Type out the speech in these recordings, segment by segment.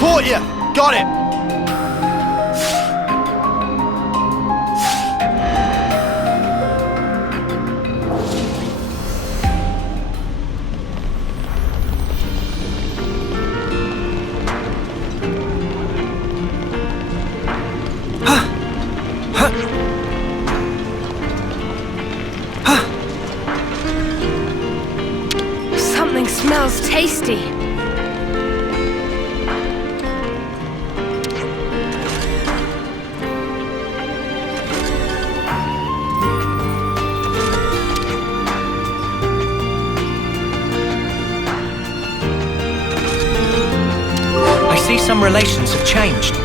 support you! Got it! Something smells tasty. I see some relations have changed.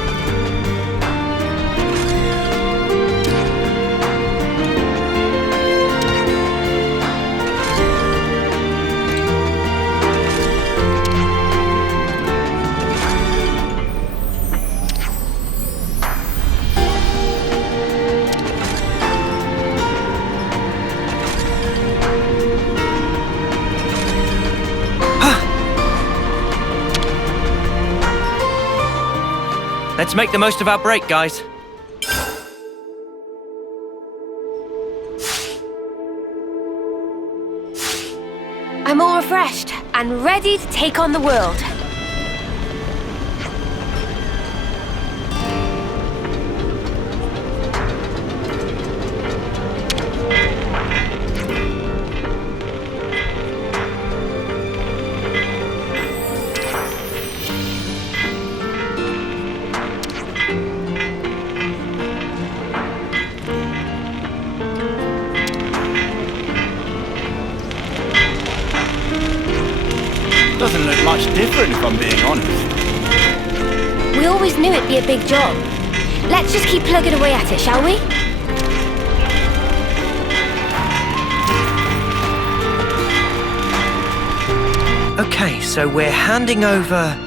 Let's make the most of our break, guys. I'm all refreshed and ready to take on the world. Doesn't look much different if I'm being honest. We always knew it'd be a big job. Let's just keep plugging away at it, shall we? Okay, so we're handing over...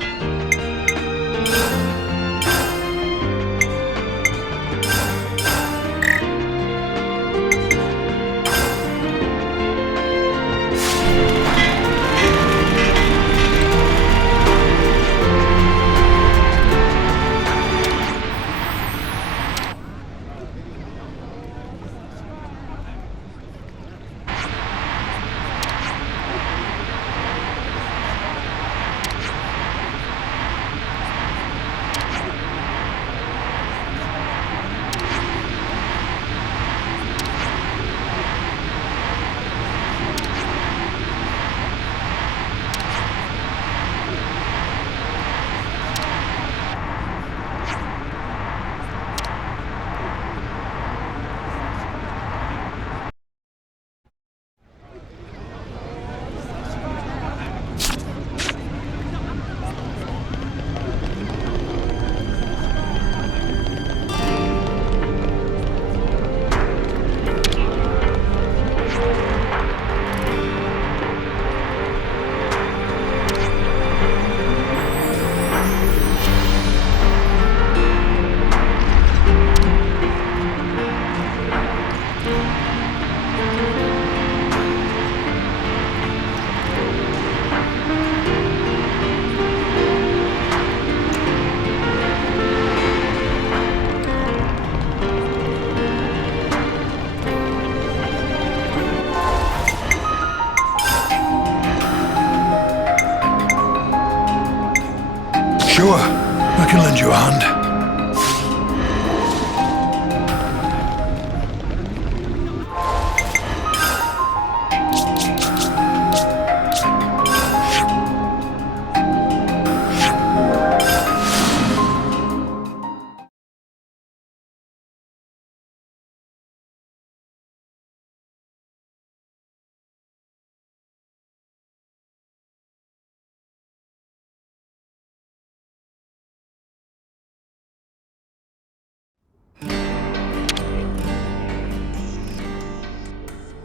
Sure, I can lend you a hand.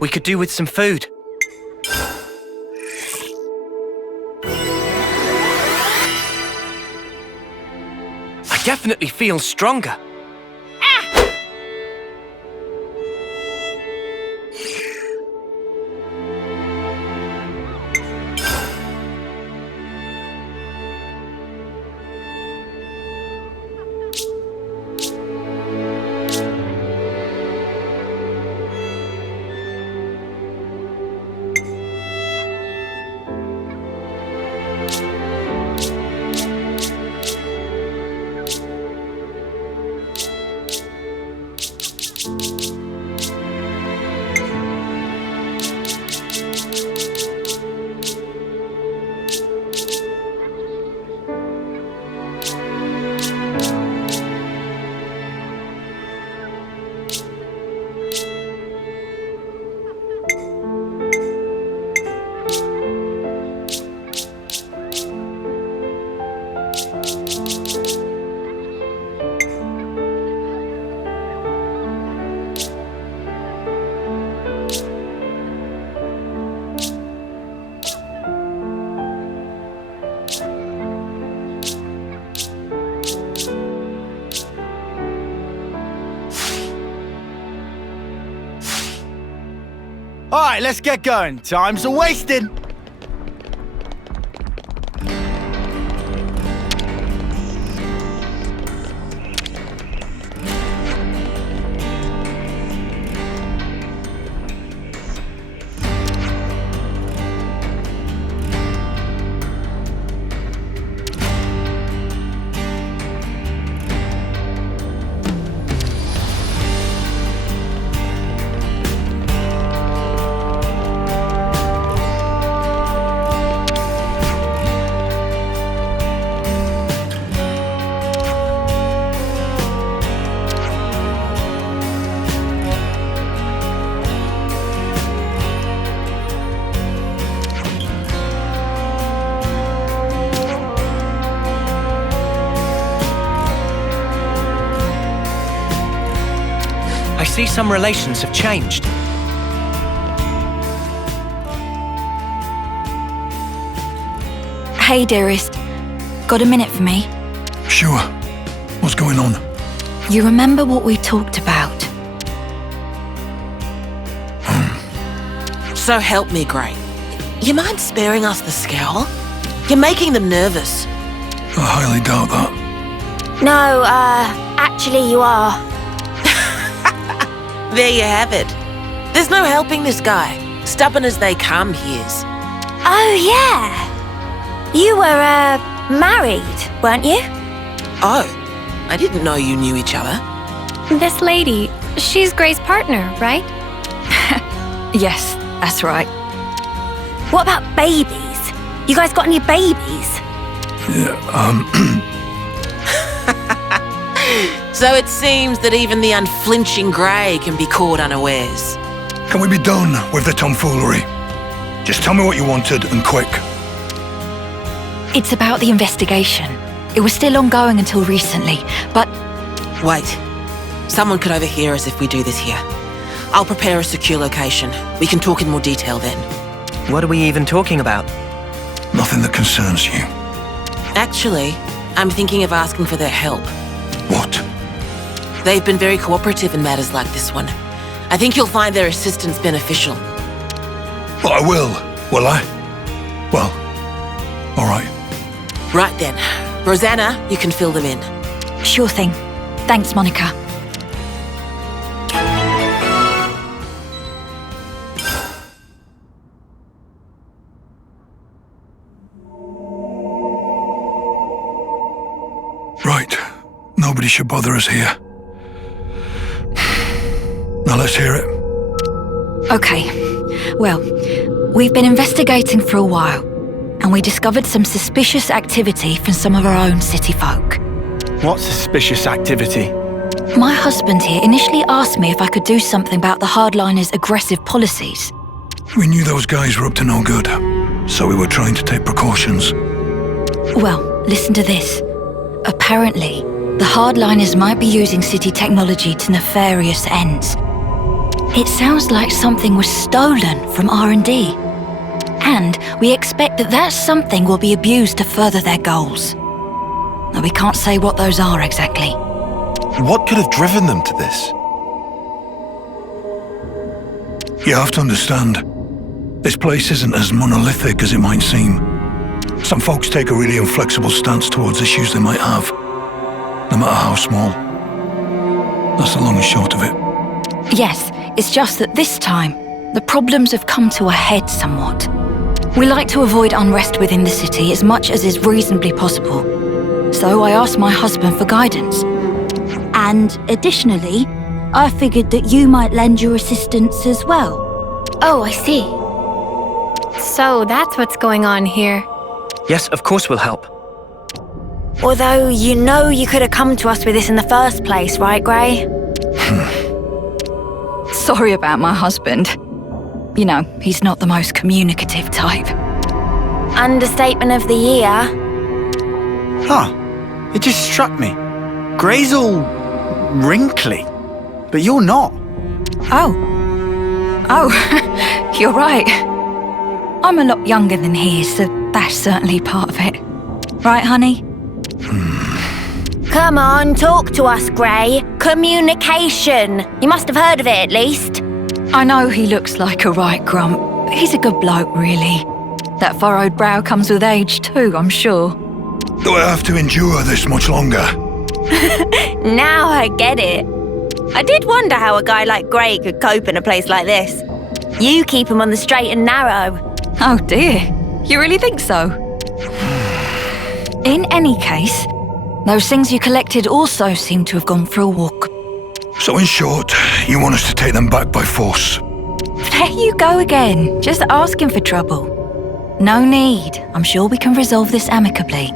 We could do with some food. I definitely feel stronger. Alright, let's get going. Time's a-wasting. I see some relations have changed. Hey, dearest. Got a minute for me? Sure. What's going on? You remember what we talked about? So help me, Gray. You mind sparing us the scowl? You're making them nervous. I highly doubt that. No, actually you are. There you have it. There's no helping this guy. Stubborn as they come, he is. Oh, yeah. You were, married, weren't you? Oh, I didn't know you knew each other. This lady, she's Gray's partner, right? Yes, that's right. What about babies? You guys got any babies? Yeah, So it seems that even the unflinching Gray can be caught unawares. Can we be done with the tomfoolery? Just tell me what you wanted, and quick. It's about the investigation. It was still ongoing until recently, but Wait. Someone could overhear us if we do this here. I'll prepare a secure location. We can talk in more detail then. What are we even talking about? Nothing that concerns you. Actually, I'm thinking of asking for their help. What? They've been very cooperative in matters like this one. I think you'll find their assistance beneficial. Well, I will I? Well, all right. Right then. Rosanna, you can fill them in. sure thing. Thanks, Monica. Right. Nobody should bother us here. Now let's hear it. Okay. Well, we've been investigating for a while, and we discovered some suspicious activity from some of our own city folk. What suspicious activity? My husband here initially asked me if I could do something about the hardliners' aggressive policies. We knew those guys were up to no good, so we were trying to take precautions. Well, listen to this. Apparently, the hardliners might be using city technology to nefarious ends. It sounds like something was stolen from R&D. And we expect that something will be abused to further their goals. Now, we can't say what those are exactly. What could have driven them to this? You have to understand, this place isn't as monolithic as it might seem. Some folks take a really inflexible stance towards issues they might have, no matter how small. That's the long and short of it. Yes, it's just that this time, the problems have come to a head somewhat. We like to avoid unrest within the city as much as is reasonably possible. So I asked my husband for guidance. And additionally, I figured that you might lend your assistance as well. Oh, I see. So that's what's going on here. Yes, of course we'll help. Although you know you could have come to us with this in the first place, right, Gray? Sorry about my husband. You know, he's not the most communicative type. Understatement of the year. Huh. It just struck me. Gray's all wrinkly, but you're not. Oh, you're right. I'm a lot younger than he is, so that's certainly part of it. Right, honey? Come on, talk to us, Gray. Communication. You must have heard of it, at least. I know he looks like a right grump. He's a good bloke, really. That furrowed brow comes with age too, I'm sure. Do I have to endure this much longer? Now I get it. I did wonder how a guy like Gray could cope in a place like this. You keep him on the straight and narrow. Oh dear, you really think so? In any case, those things you collected also seem to have gone for a walk. So in short, you want us to take them back by force? There you go again, just asking for trouble. No need, I'm sure we can resolve this amicably.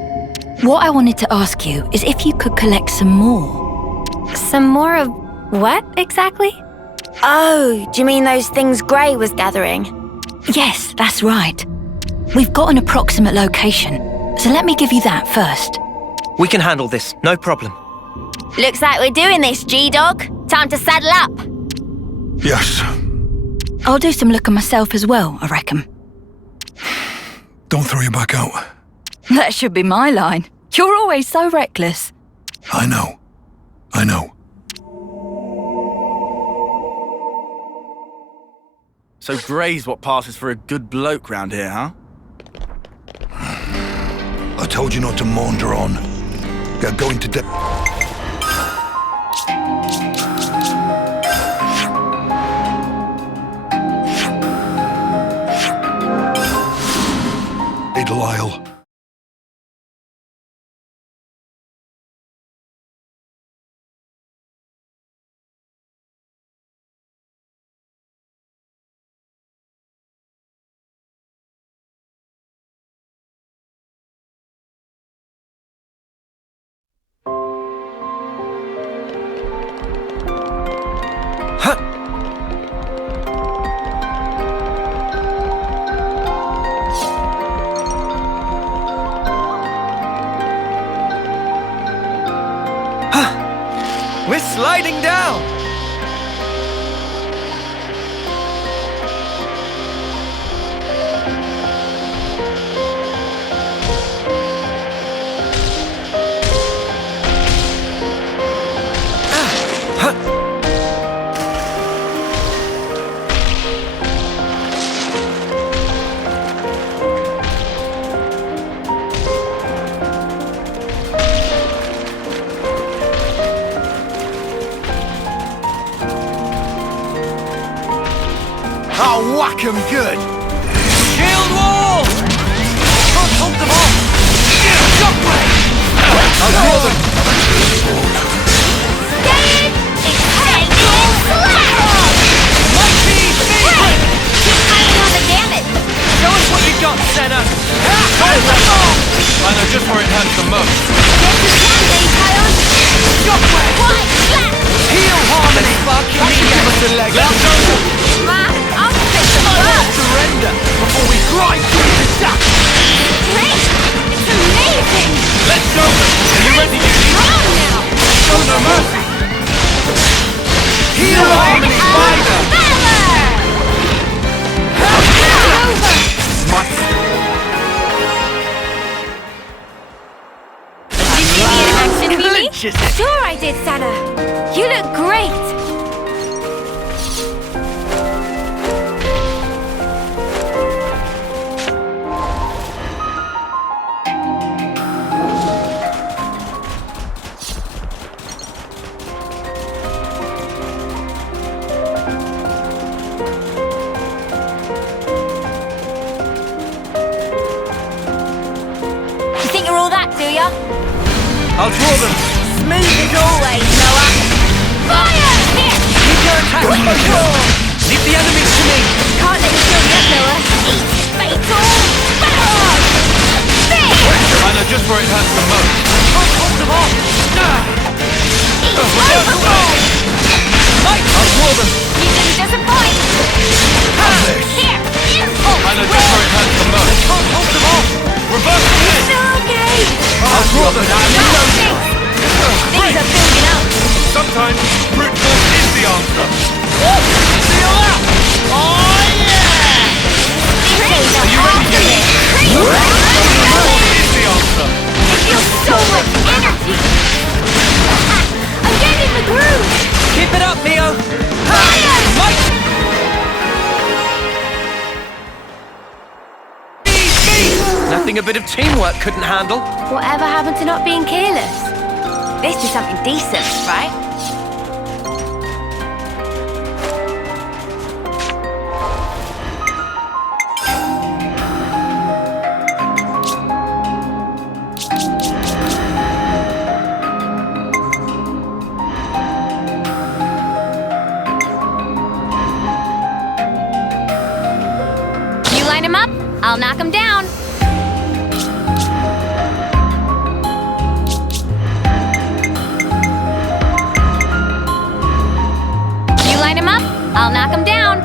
What I wanted to ask you is if you could collect some more. Some more of what, exactly? Oh, do you mean those things Gray was gathering? Yes, that's right. We've got an approximate location, so let me give you that first. We can handle this, no problem. Looks like we're doing this, G-Dog. Time to saddle up. Yes. I'll do some looking myself as well, I reckon. Don't throw your back out. That should be my line. You're always so reckless. I know. I know. So Gray's what passes for a good bloke round here, huh? I told you not to maunder on. You're going to Lyle. We're sliding down! I'll whack 'em good! Shield wall! Can't hold them off! Shockwave! I'll draw them! Stay in! Mighty Hey! Keep piling on the damage! Show us what you got, Senna! I know just where it hurts the most. Yes, you can, Leon! Shockwave! One, slap! Heal harmony! Fucking give us a leg! Let's go! Man, I'll fix the I won't bird! surrender before we grind you to dust! Great! It's amazing! Let's show them! Are you ready, Judy? Strong now! Show no mercy! Heal harmony, spider! Valor! Did you see me in action, Mimi? Sure I did, Sana. You look great! You think you're all that, do ya? I'll draw them! Smooth as always, Noah. Fire! Here! Keep your attack focused! Leave the enemies to me! Can't let you kill me up, Noah. Eat fatal barrage! I know just where it hurts the most. Can't hold them off! Eat overlord! I'll draw them! You didn't disappoint! Here! I know just where it hurts the most. Can't hold them off! Reverse the hit! Okay! I'll draw them! Things are building up! Sometimes brute force is the answer. Seal out! Oh yeah! Are you ready, Jenny? Is the answer. I feel so much energy! I'm getting the groove! Keep it up, Neo! Fire! Light! a bit of teamwork couldn't handle. Whatever happened to not being careless? This is something decent, right? You line him up, I'll knock him down. You line him up, I'll knock him down.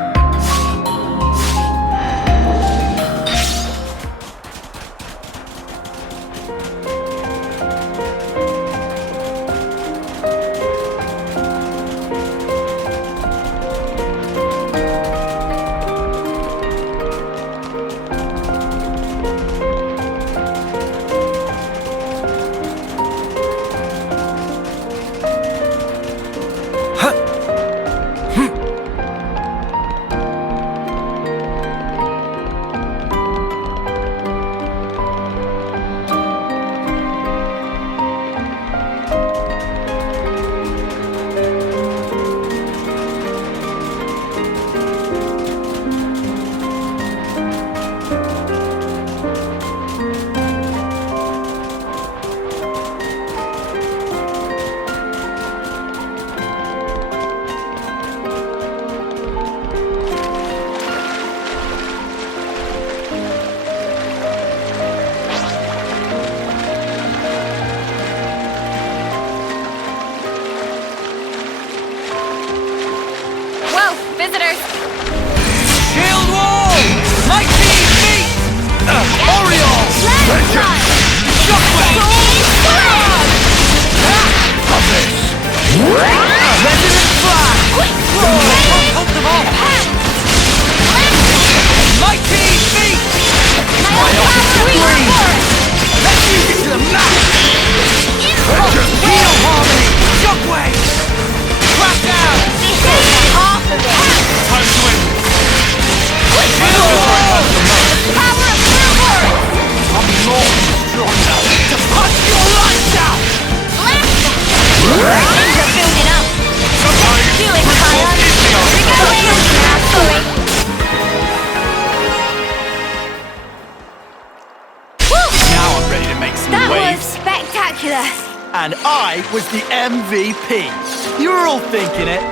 Visitors! Shield wall! Mighty feet! Oriole! Landslide! Shockwave! Resonant flash! Hold them off! Mighty feet! My ultimate breeze! Let's use it to the max! Heal harmony! Shockwave! Crash down! Half of it! Time to win! Power of Silver! I'm more strong now to punch your lights out! Things are building up! Do it, Kyle! Now I'm ready to make some That was waves. spectacular! And I was the MVP. You were all thinking it.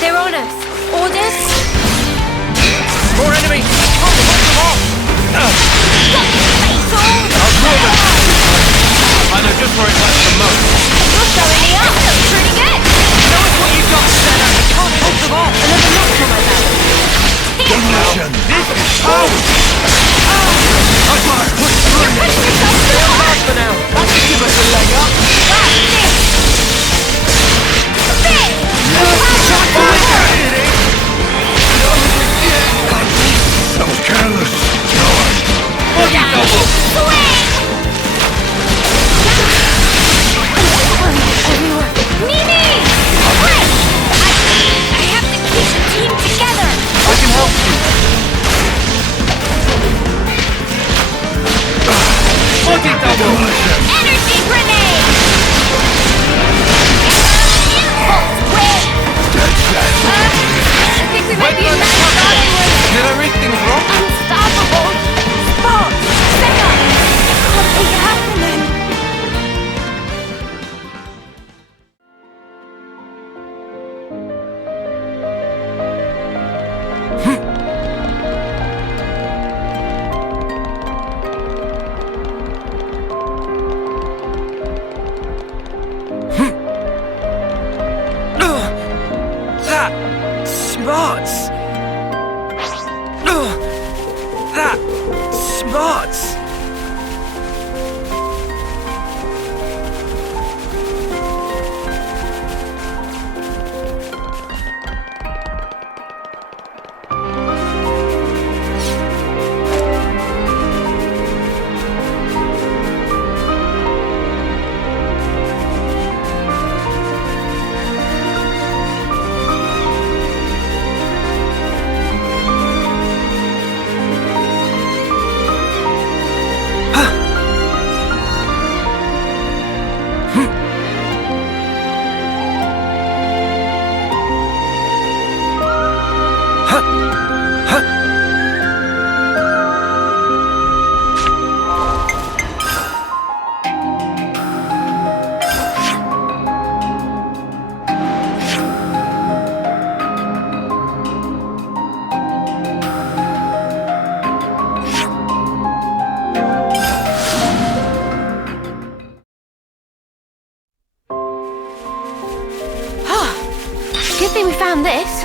They're on us! Orders? More enemies! Hold them off! I know just where it hurts the most. You're showing me up! Pretty good! Show us what you got, Senna! Can't hold them off! Another notch on my belt! Demolition! This is power! I gotta push through! You're pushing yourself too Stay on hard! guard for now! That should give us a leg up! That was careless. Body double! Mimi! Quick! I have to keep the team together! I can help you! Body double! Energy grenade! Impulse whip! I think we might be in that starting Did I read things wrong? Unstoppable! Spot! Sega! It can't be happening! That smarts! That smarts! Good thing we found this.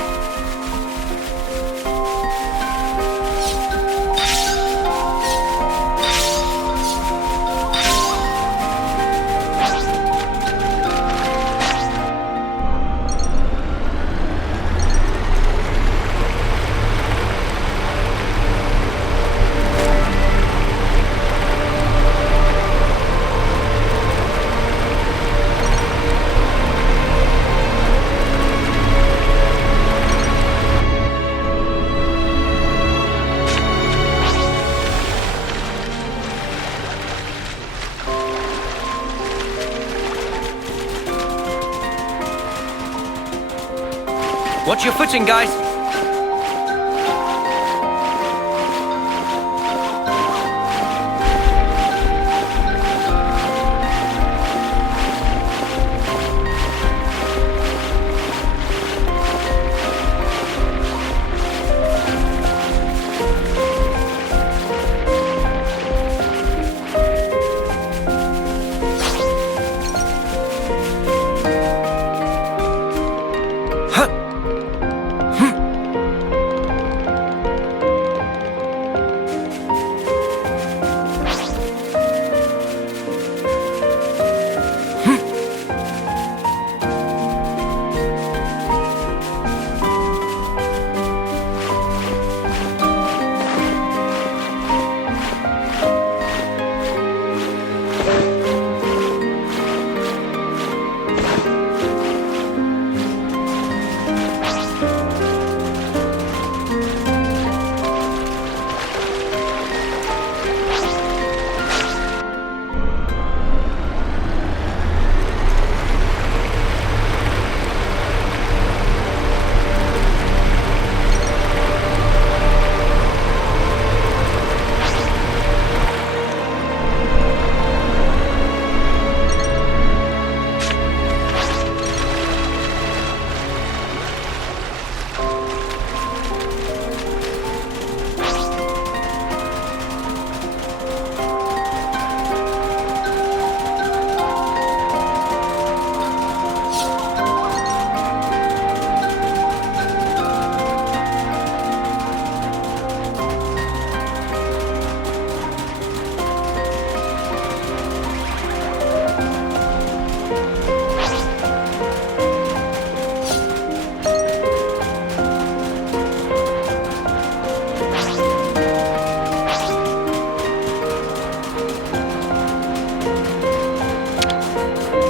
Watch your footing, guys.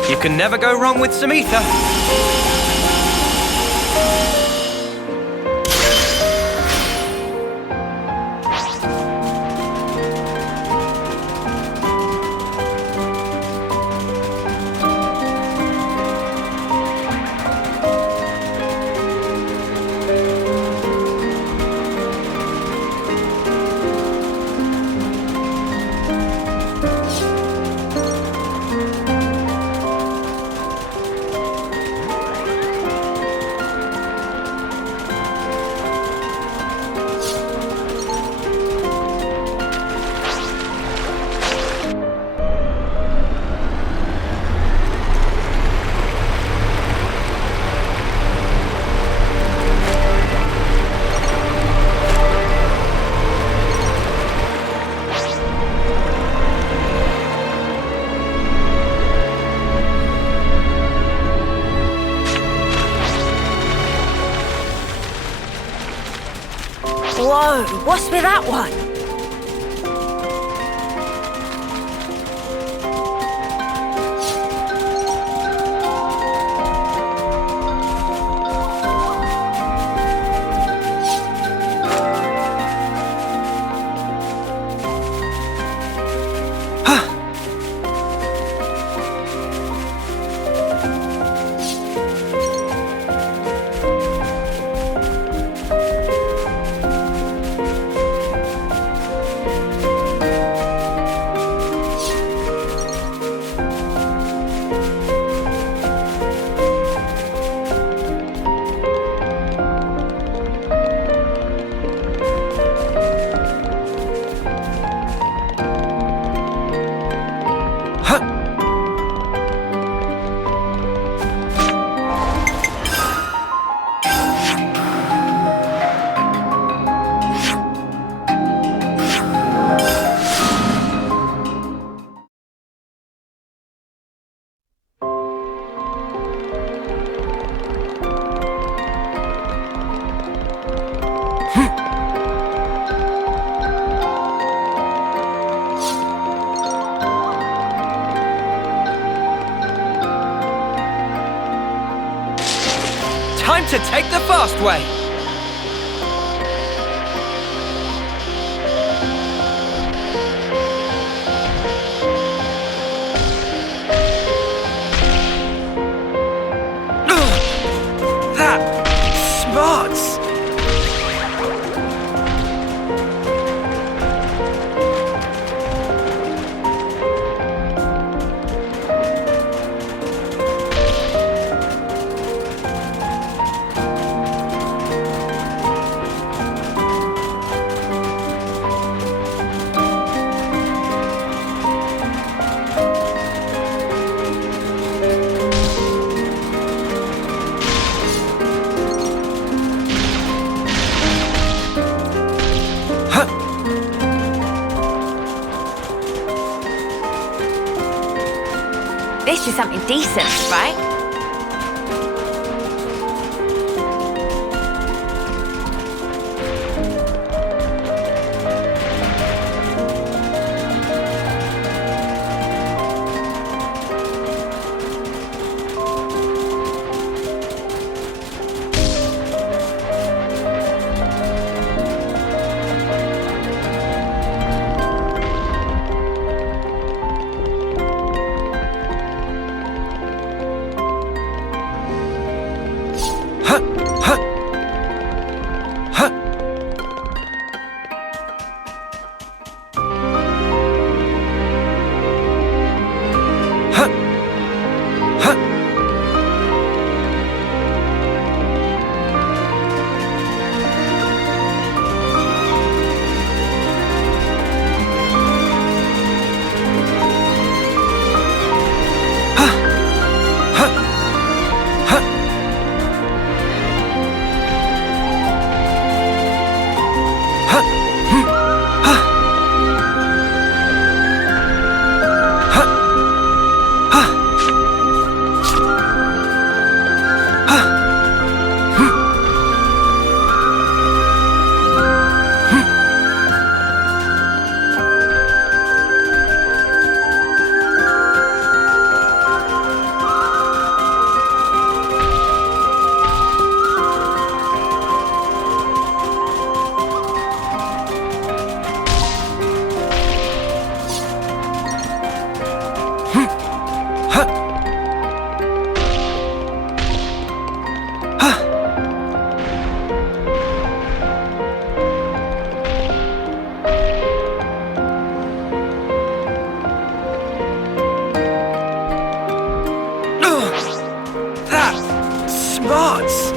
You can never go wrong with some ether. Whoa, what's with that one? to take the fast way. That smarts. This is something decent, right? Smarts.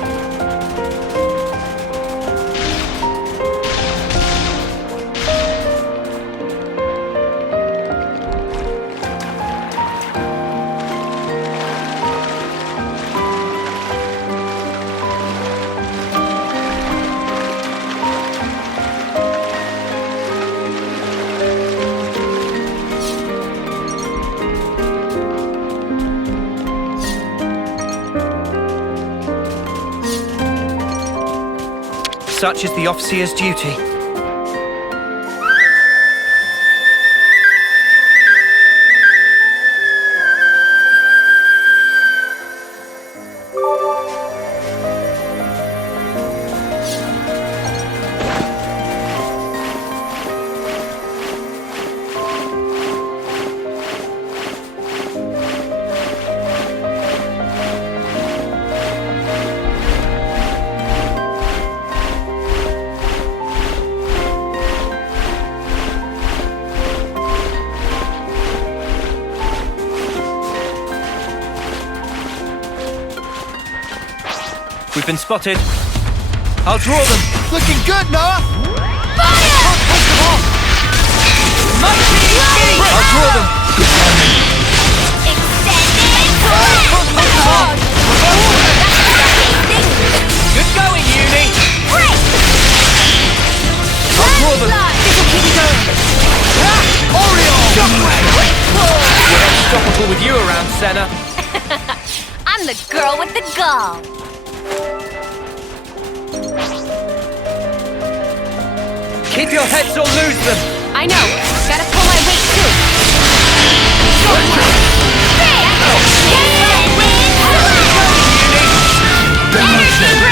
Such is the officer's duty. We've been spotted. I'll draw them. Looking good, Noah! I'll draw them. Good going, Uni. I'll draw them. We're unstoppable with you around, Senna. I'm the girl with the gall. Keep your heads or lose them. I know. Gotta pull my weight too. Energy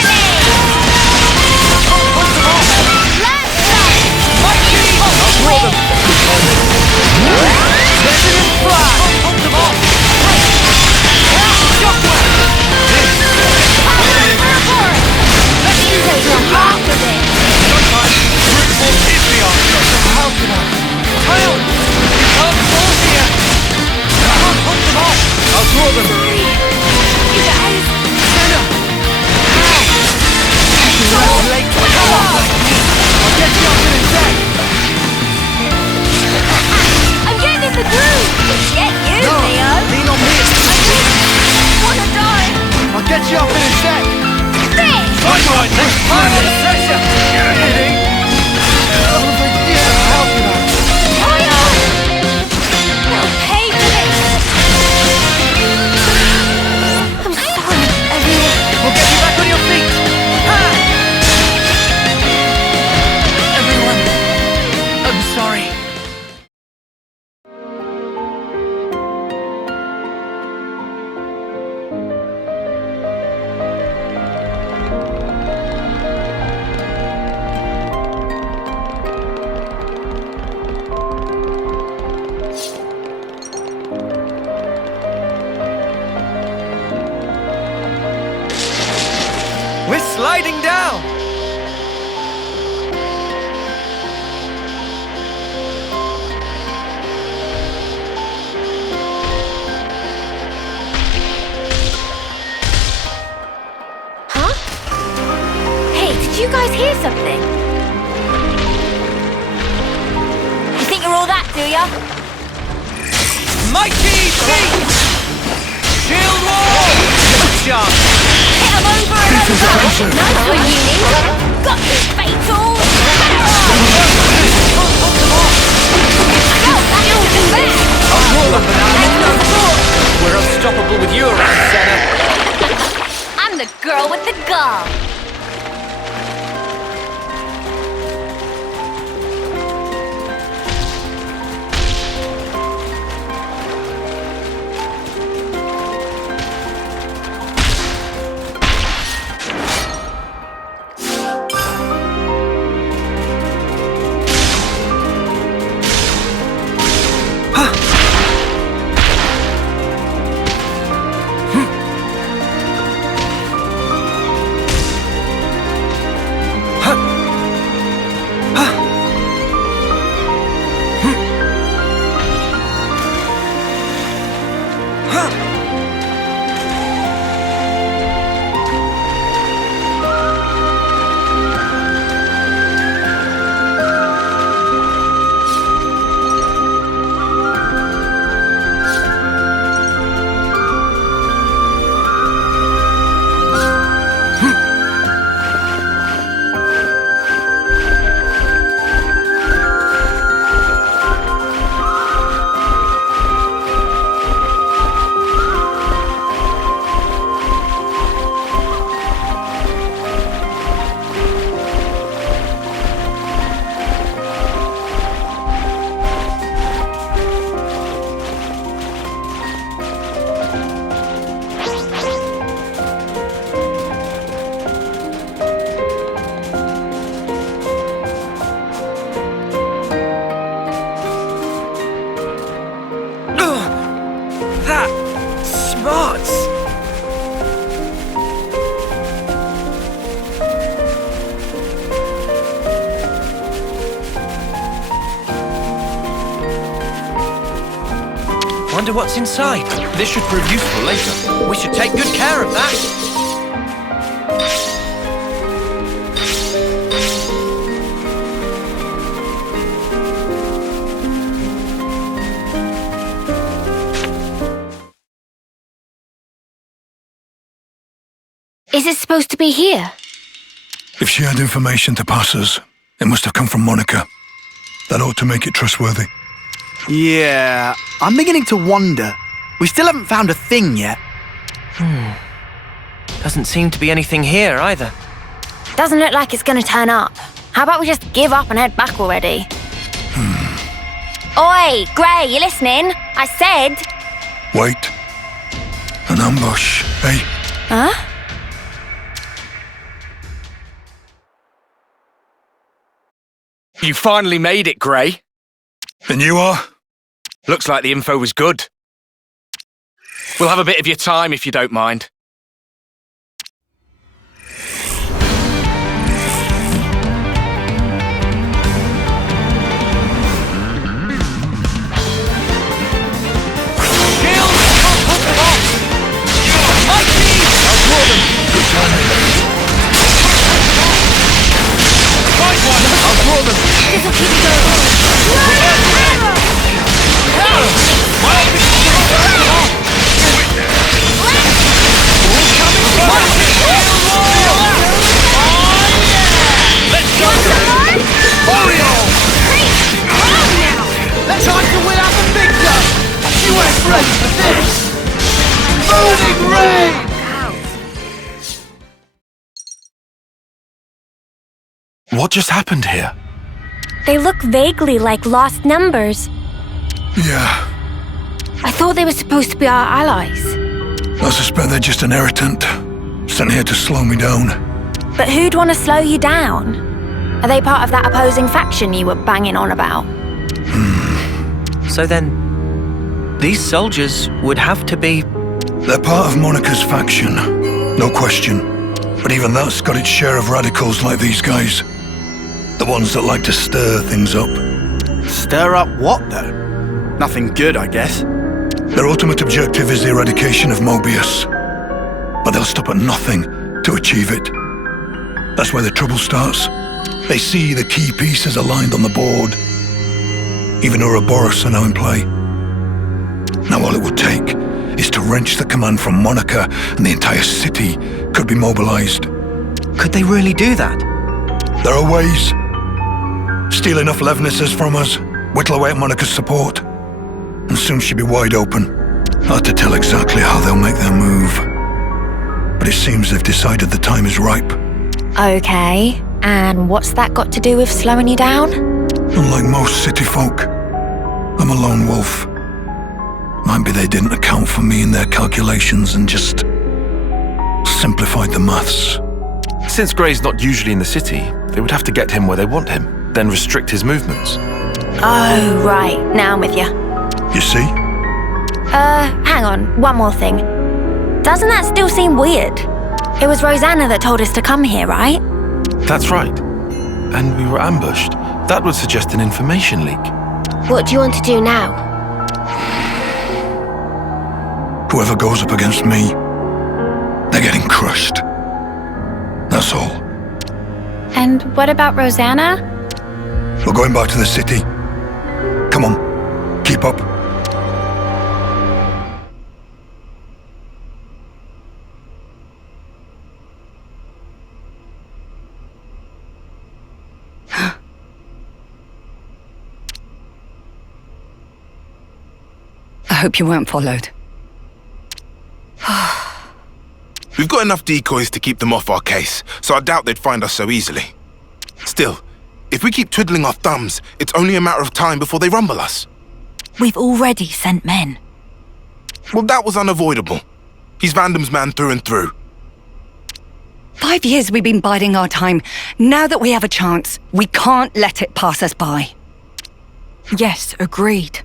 sliding down! Huh? Hey, did you guys hear something? You think you're all that, do ya? Mighty Beast! Shield wall! No chance! Hit 'em over and over! Nice one, Uni! Got you, fatal! Go, that's all too bad! I'll roll them for that. We're unstoppable with you around, Senna. I'm the girl with the gall! Wonder what's inside. This should prove useful later. We should take good care of that. Is it supposed to be here? If she had information to pass us, it must have come from Monica. That ought to make it trustworthy. Yeah, I'm beginning to wonder. We still haven't found a thing yet. Doesn't seem to be anything here either. Doesn't look like it's gonna turn up. How about we just give up and head back already? Oi, Gray, you listening? I said... Wait. An ambush, eh? Huh? You finally made it, Gray. And you are? Looks like the info was good. We'll have a bit of your time if you don't mind. What just happened here? They look vaguely like lost numbers. Yeah. I thought they were supposed to be our allies. I suspect they're just an irritant, sent here to slow me down. But who'd want to slow you down? Are they part of that opposing faction you were banging on about? So then, these soldiers would have to be... They're part of Monica's faction, no question. But even that's got its share of radicals like these guys. The ones that like to stir things up. Stir up what, though? Nothing good, I guess. Their ultimate objective is the eradication of Mobius. But they'll stop at nothing to achieve it. That's where the trouble starts. They see the key pieces aligned on the board. Even Ouroboros are now in play. Now all it would take is to wrench the command from Monica, and the entire city could be mobilized. Could they really do that? There are ways. Steal enough Levnesses from us, whittle away at Monica's support, and soon she'll be wide open. Hard to tell exactly how they'll make their move, but it seems they've decided the time is ripe. Okay, and what's that got to do with slowing you down? Unlike most city folk, I'm a lone wolf. Might be they didn't account for me in their calculations and just simplified the maths. Since Gray's not usually in the city, they would have to get him where they want him, then restrict his movements. Oh, right, now I'm with you. You see? Hang on, one more thing. Doesn't that still seem weird? It was Rosanna that told us to come here, right? That's right. And we were ambushed. That would suggest an information leak. What do you want to do now? Whoever goes up against me, they're getting crushed. That's all. And what about Rosanna? We're going back to the city. Come on, keep up. I hope you weren't followed. We've got enough decoys to keep them off our case, so I doubt they'd find us so easily. Still, if we keep twiddling our thumbs, it's only a matter of time before they rumble us. We've already sent men. Well, that was unavoidable. He's Vandam's man through and through. 5 years we've been biding our time. Now that we have a chance, we can't let it pass us by. Yes, agreed.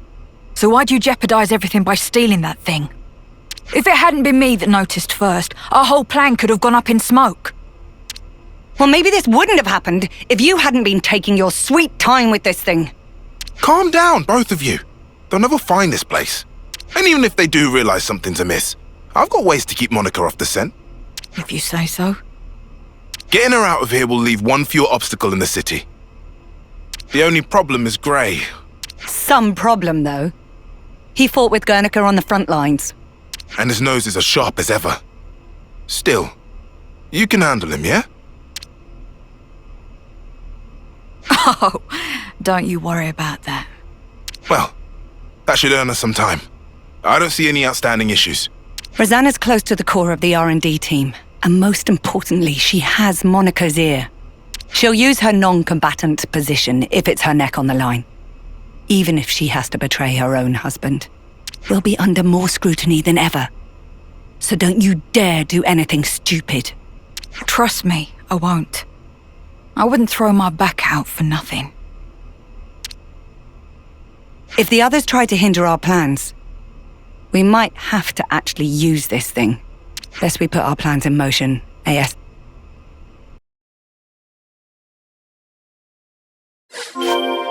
So why'd you jeopardize everything by stealing that thing? If it hadn't been me that noticed first, our whole plan could have gone up in smoke. Well, maybe this wouldn't have happened if you hadn't been taking your sweet time with this thing. Calm down, both of you. They'll never find this place. And even if they do realize something's amiss, I've got ways to keep Monica off the scent. If you say so. Getting her out of here will leave one fewer obstacle in the city. The only problem is Gray. Some problem, though. He fought with Guernica on the front lines. And his nose is as sharp as ever. Still, you can handle him, yeah? Oh, don't you worry about that. Well, that should earn us some time. I don't see any outstanding issues. Rosanna's close to the core of the R&D team. And most importantly, she has Monica's ear. She'll use her non-combatant position if it's her neck on the line. Even if she has to betray her own husband. We'll be under more scrutiny than ever. So don't you dare do anything stupid. Trust me, I won't. I wouldn't throw my back out for nothing. If the others try to hinder our plans, we might have to actually use this thing. Best we put our plans in motion, AS.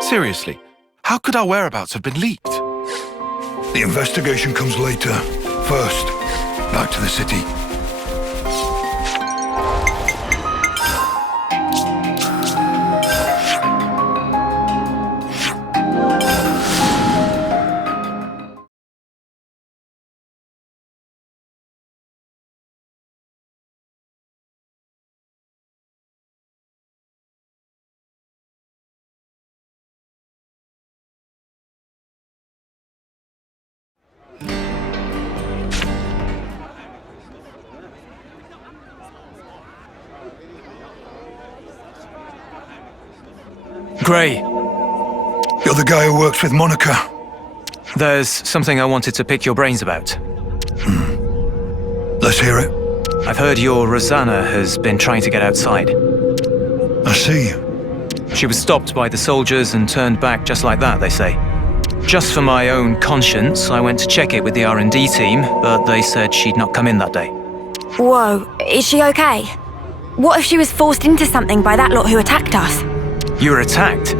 Seriously, how could our whereabouts have been leaked? The investigation comes later. First, back to the city. Gray. You're the guy who works with Monica. There's something I wanted to pick your brains about. Let's hear it. I've heard your Rosanna has been trying to get outside. I see. She was stopped by the soldiers and turned back just like that, they say. Just for my own conscience, I went to check it with the R&D team, but they said she'd not come in that day. Whoa, is she okay? What if she was forced into something by that lot who attacked us? You were attacked?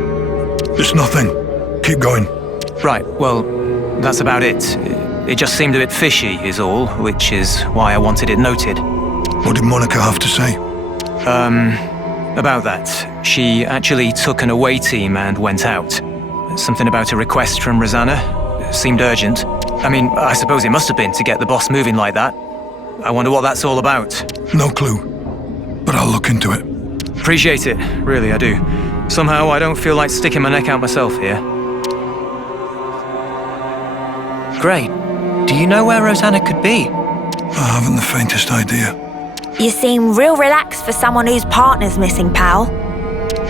It's nothing. Keep going. Right, well, that's about it. It just seemed a bit fishy, is all, which is why I wanted it noted. What did Monica have to say? About that. She actually took an away team and went out. Something about a request from Rosanna. Seemed urgent. I mean, I suppose it must have been to get the boss moving like that. I wonder what that's all about. No clue. But I'll look into it. Appreciate it, really, I do. Somehow I don't feel like sticking my neck out myself here. Great. Do you know where Rosanna could be? I haven't the faintest idea. You seem real relaxed for someone whose partner's missing, pal.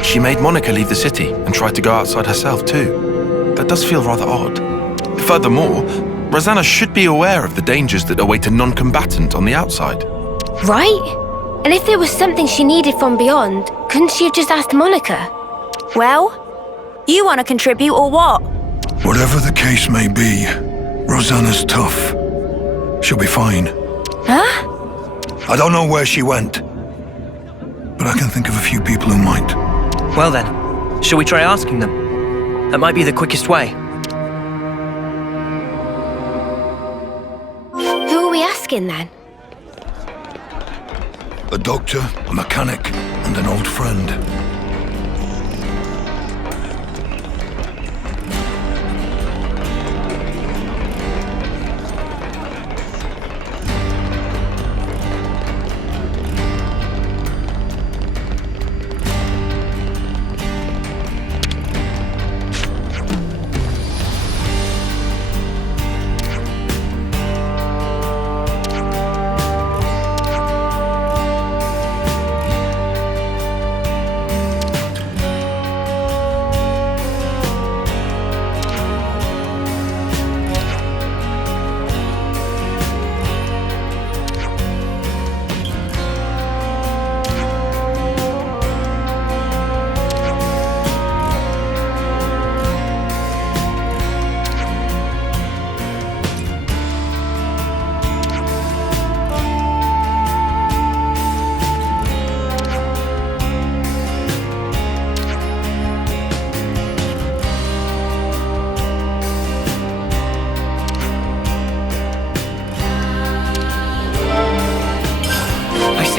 She made Monica leave the city and tried to go outside herself too. That does feel rather odd. Furthermore, Rosanna should be aware of the dangers that await a non-combatant on the outside. Right? And if there was something she needed from beyond, couldn't she have just asked Monica? Well, you want to contribute or what? Whatever the case may be, Rosanna's tough. She'll be fine. Huh? I don't know where she went, but I can think of a few people who might. Well then, shall we try asking them? That might be the quickest way. Who are we asking then? A doctor, a mechanic, and an old friend.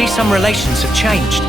Some relations have changed.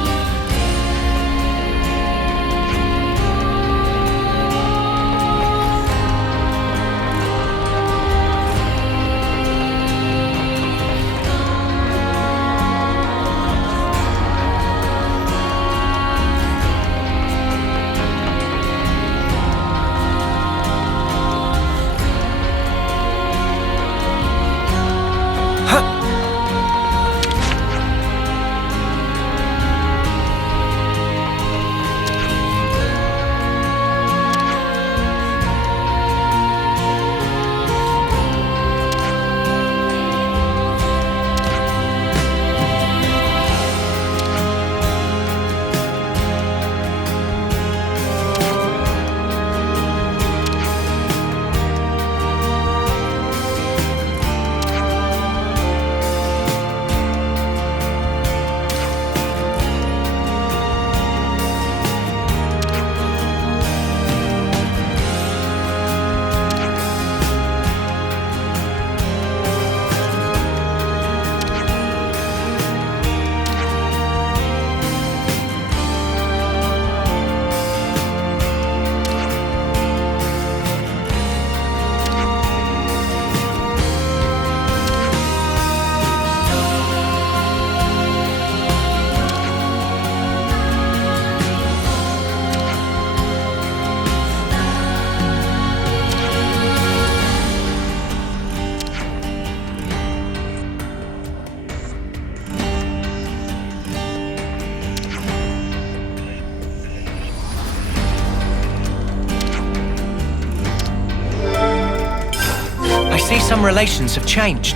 Some relations have changed.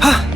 Huh.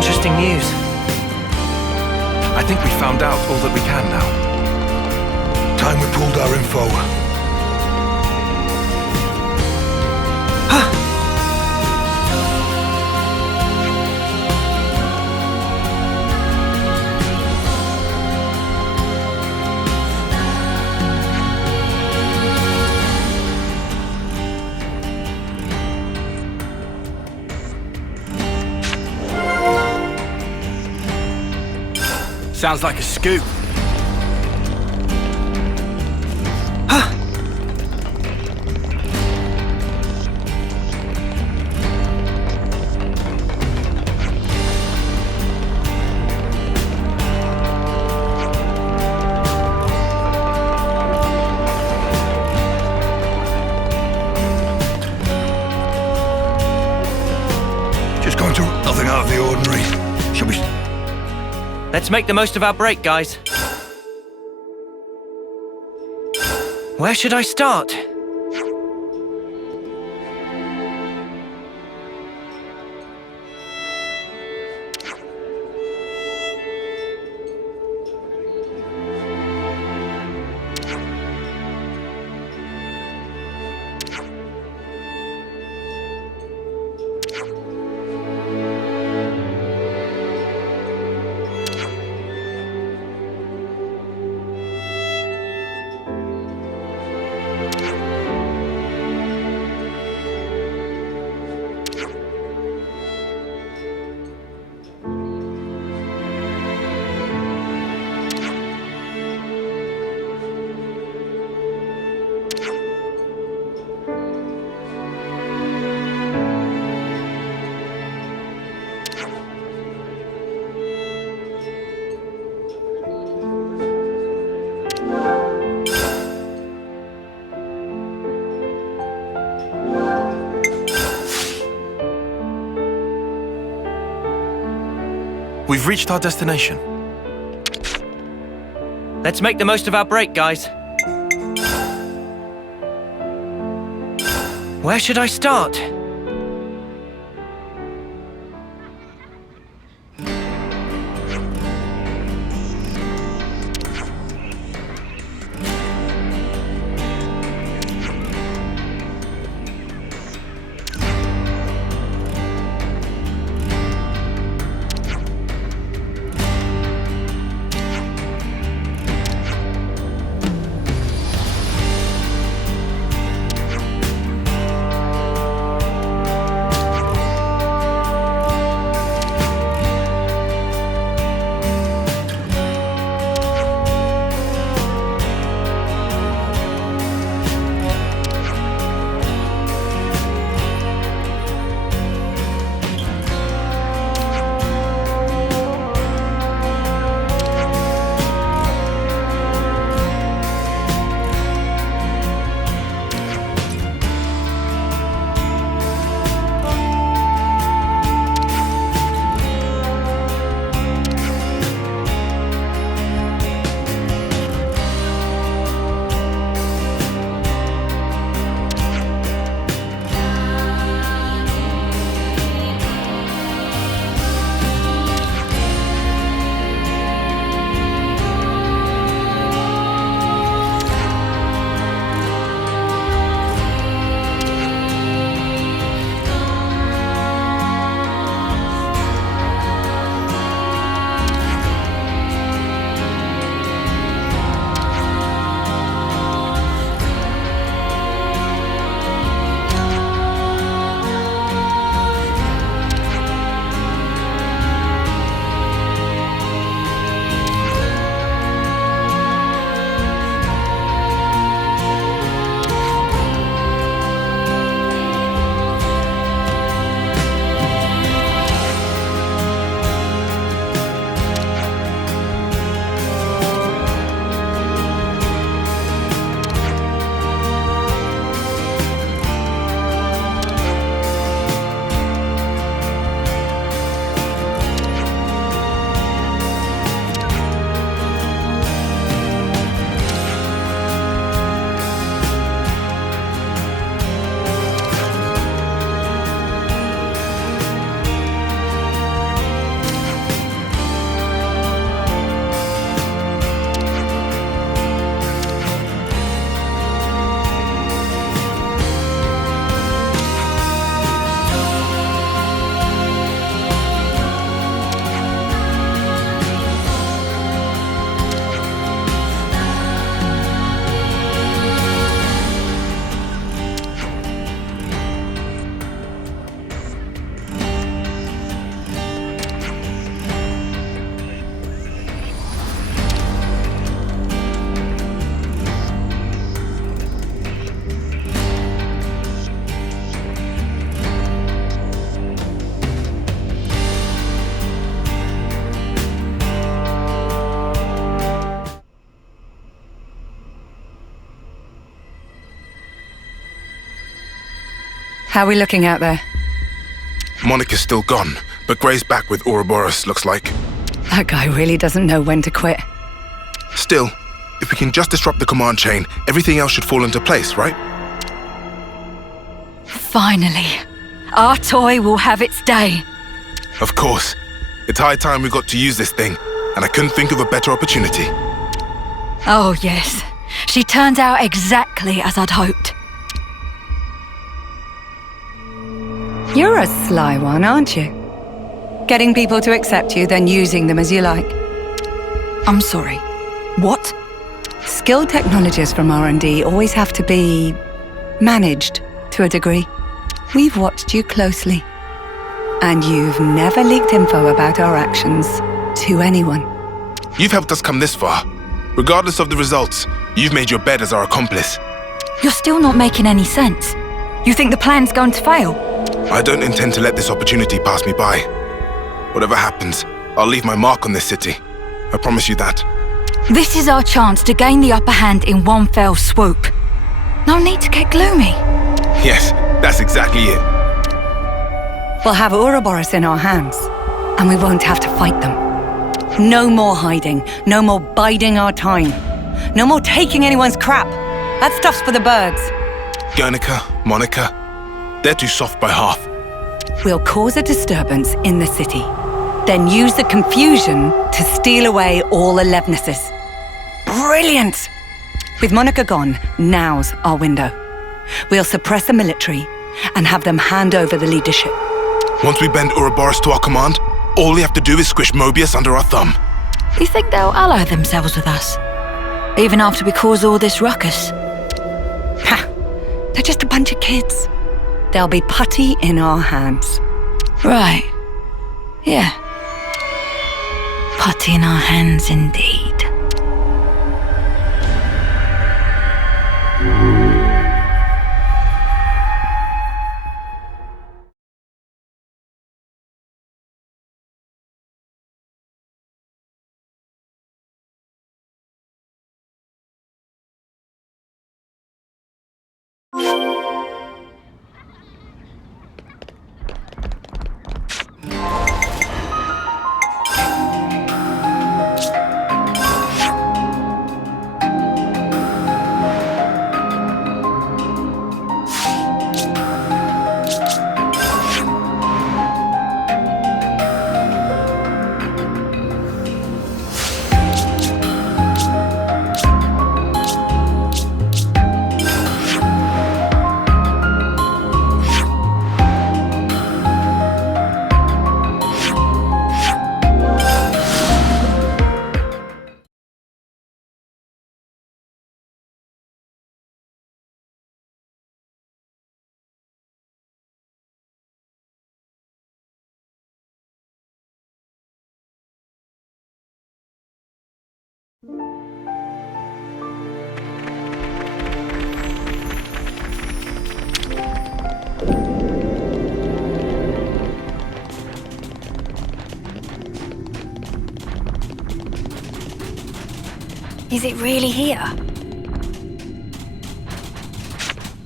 interesting news. I think we found out all that we can now. Time we pulled our info. Sounds like a scoop. Just going through nothing out of the ordinary. Shall we... Let's make the most of our break, guys. Where should I start? We've reached our destination. Let's make the most of our break, guys. Where should I start? How are we looking out there? Monica's still gone, but Gray's back with Ouroboros, looks like. That guy really doesn't know when to quit. Still, if we can just disrupt the command chain, everything else should fall into place, right? Finally, our toy will have its day. Of course. It's high time we got to use this thing, and I couldn't think of a better opportunity. Oh yes, she turns out exactly as I'd hoped. You're a sly one, aren't you? Getting people to accept you, then using them as you like. I'm sorry. What? Skilled technologists from R&D always have to be managed to a degree. We've watched you closely, and you've never leaked info about our actions to anyone. You've helped us come this far. Regardless of the results, you've made your bed as our accomplice. You're still not making any sense. You think the plan's going to fail? I don't intend to let this opportunity pass me by. Whatever happens, I'll leave my mark on this city. I promise you that. This is our chance to gain the upper hand in one fell swoop. No need to get gloomy. Yes, that's exactly it. We'll have Ouroboros in our hands, and we won't have to fight them. No more hiding, no more biding our time. No more taking anyone's crap. That stuff's for the birds. Guernica, Monica, they're too soft by half. We'll cause a disturbance in the city, then use the confusion to steal away all the Levnesses. Brilliant! With Monica gone, now's our window. We'll suppress the military and have them hand over the leadership. Once we bend Ouroboros to our command, all we have to do is squish Mobius under our thumb. You think they'll ally themselves with us? Even after we cause all this ruckus? Ha! They're just a bunch of kids. They'll be putty in our hands. Right. Yeah. Putty in our hands indeed. Is it really here?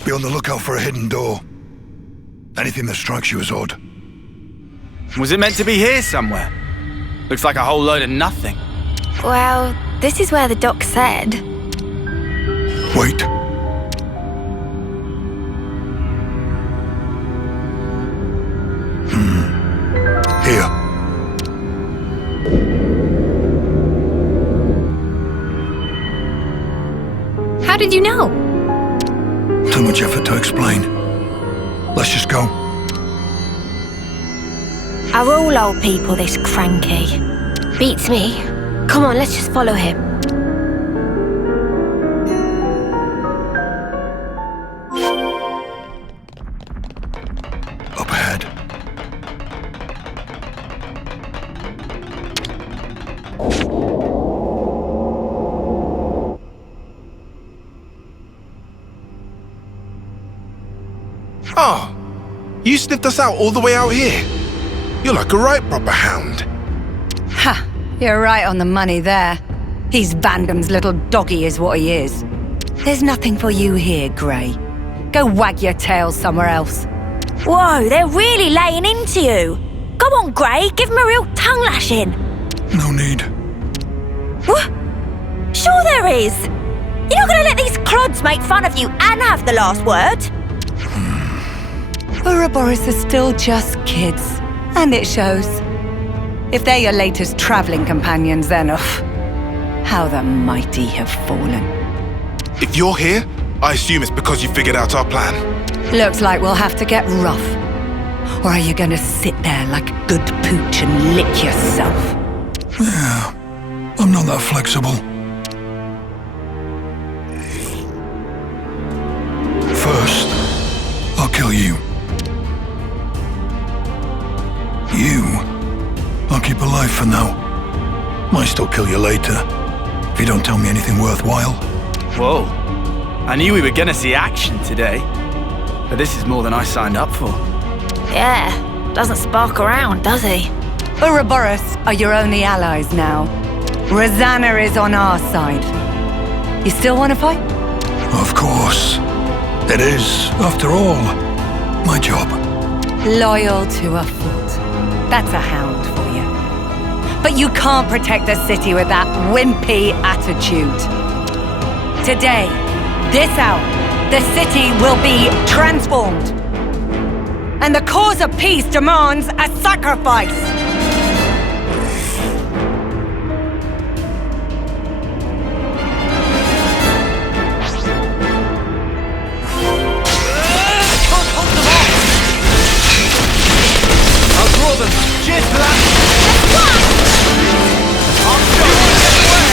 Be on the lookout for a hidden door. Anything that strikes you as odd. Was it meant to be here somewhere? Looks like a whole load of nothing. Well, this is where the doc said. Wait. Here. How did you know? Too much effort to explain. Let's just go. Are all old people this cranky? Beats me. Come on, let's just follow him. Up ahead. Oh, you sniffed us out all the way out here. You're like a right proper hound. Ha! You're right on the money there. He's Vandam's little doggy is what he is. There's nothing for you here, Gray. Go wag your tail somewhere else. Whoa, they're really laying into you. Go on, Grey, give them a real tongue lashing. No need. What? Sure there is. You're not going to let these clods make fun of you and have the last word? Ouroboros are still just kids, and it shows. If they're your latest traveling companions, then how the mighty have fallen. If you're here, I assume it's because you figured out our plan. Looks like we'll have to get rough. Or are you gonna sit there like a good pooch and lick yourself? Yeah, I'm not that flexible. First, I'll kill you. I'll keep alive for now. Might still kill you later, if you don't tell me anything worthwhile. Whoa. I knew we were gonna see action today. But this is more than I signed up for. Yeah, doesn't spark around, does he? Ouroboros are your only allies now. Rosanna is on our side. You still want to fight? Of course. It is, after all, my job. Loyal to a fault. That's a hound for you. But you can't protect the city with that wimpy attitude. Today, this hour, the city will be transformed. And the cause of peace demands a sacrifice. I'll draw them. Cheers for that. I'm sure we'll get away.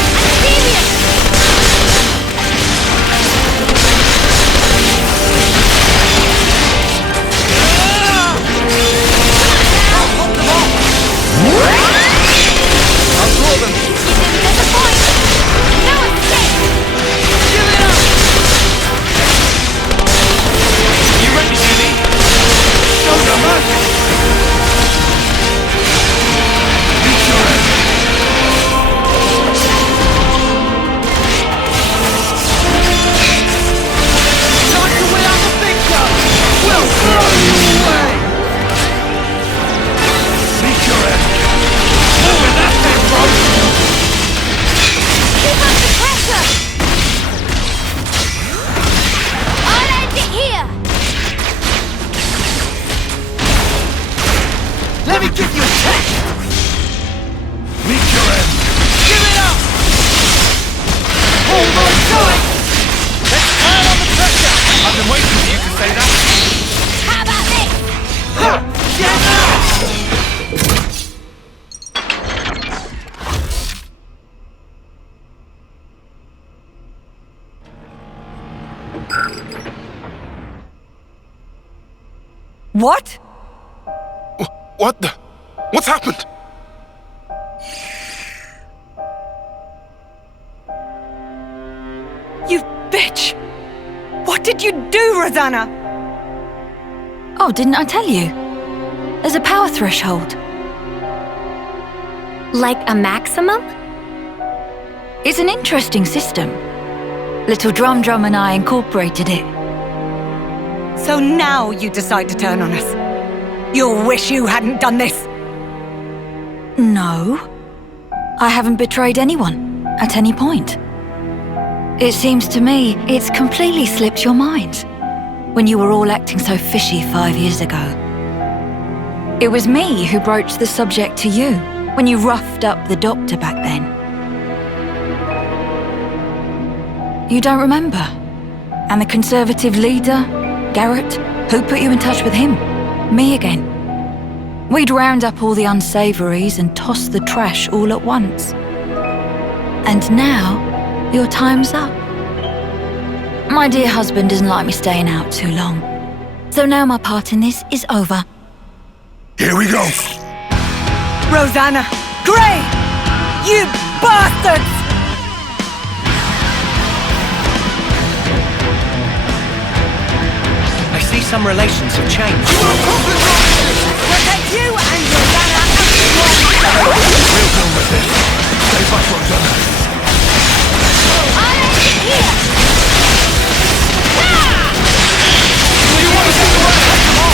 I'll draw them. There's a point. No escape. Give it up. You ready, Jimmy? Show them mercy. Meet your end. Time to win out the picture. We'll throw you away. Meet your end. Where that came from? Keep up the pressure. I'll end it here. Let me give you a test! Meet your end! Give it up! Hold on to it! Let's turn on the pressure! I've been waiting for you to say that. How about this? Get out! What? What the? What's happened? You bitch! What did you do, Rosanna? Oh, didn't I tell you? There's a power threshold. Like a maximum? It's an interesting system. Little Drum and I incorporated it. So now you decide to turn on us. You'll wish you hadn't done this. No. I haven't betrayed anyone, at any point. It seems to me it's completely slipped your mind, when you were all acting so fishy 5 years ago. It was me who broached the subject to you, when you roughed up the doctor back then. You don't remember? And the Conservative leader, Garrett, who put you in touch with him? Me again. We'd round up all the unsavories and toss the trash all at once. And now, your time's up. My dear husband doesn't like me staying out too long. So now my part in this is over. Here we go. Rosanna! Grey! You bastards! I see some relations have changed. Protect you and Rosanna We'll deal with this. Stay back, Rosanna. I'll end it here. You want to see the right? Come on!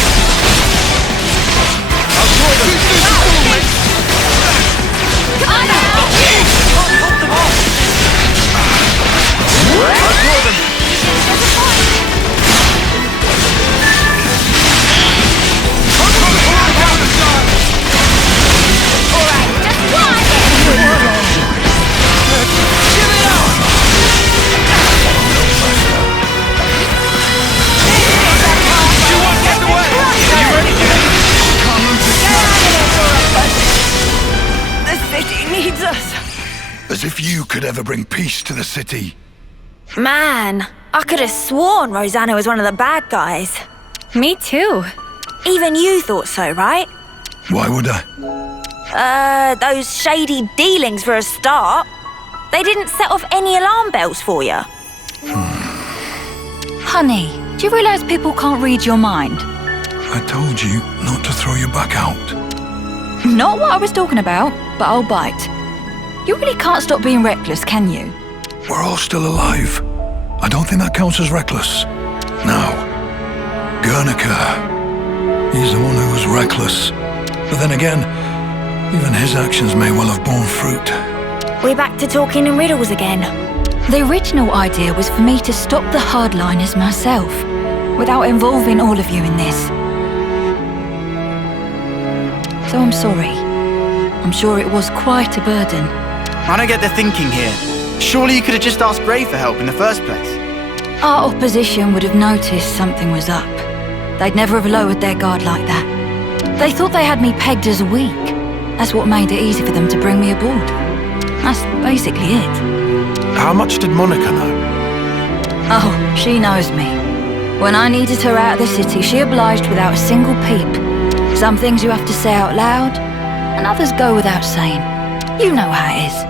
As if you could ever bring peace to the city. Man, I could have sworn Rosanna was one of the bad guys. Me too. Even you thought so, right? Why would I? Those shady dealings for a start. They didn't set off any alarm bells for you. Honey, do you realise people can't read your mind? I told you not to throw your back out. Not what I was talking about, but I'll bite. You really can't stop being reckless, can you? We're all still alive. I don't think that counts as reckless. Now, Guernica. He's the one who was reckless. But then again, even his actions may well have borne fruit. We're back to talking in riddles again. The original idea was for me to stop the hardliners myself, without involving all of you in this. So I'm sorry. I'm sure it was quite a burden. I don't get the thinking here. Surely you could have just asked Gray for help in the first place. Our opposition would have noticed something was up. They'd never have lowered their guard like that. They thought they had me pegged as weak. That's what made it easy for them to bring me aboard. That's basically it. How much did Monica know? Oh, she knows me. When I needed her out of the city, she obliged without a single peep. Some things you have to say out loud, and others go without saying. You know how it is.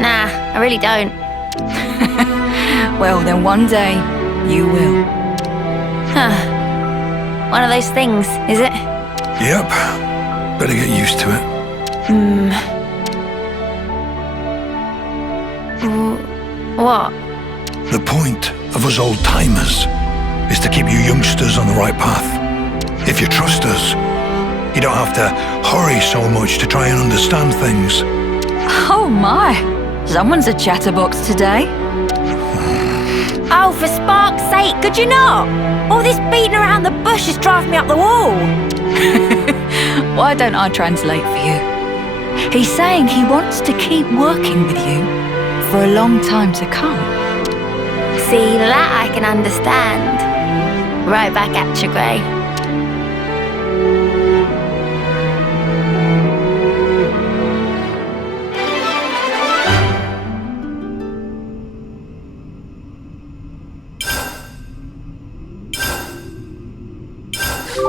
Nah, I really don't. Well, then one day, you will. Huh. One of those things, is it? Yep. Better get used to it. What? The point of us old-timers is to keep you youngsters on the right path. If you trust us, you don't have to hurry so much to try and understand things. Oh my! Someone's a chatterbox today. Oh, for spark's sake, could you not? All this beating around the bush is driving me up the wall. Why don't I translate for you? He's saying he wants to keep working with you for a long time to come. See, that I can understand. Right back at you, Gray.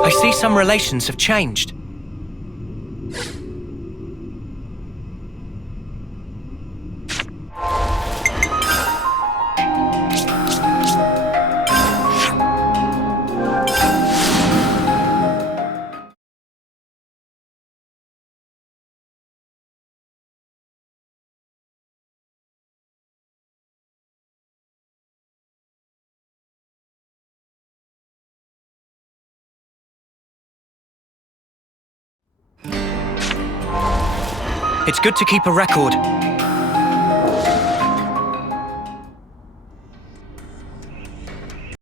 I see some relations have changed. It's good to keep a record.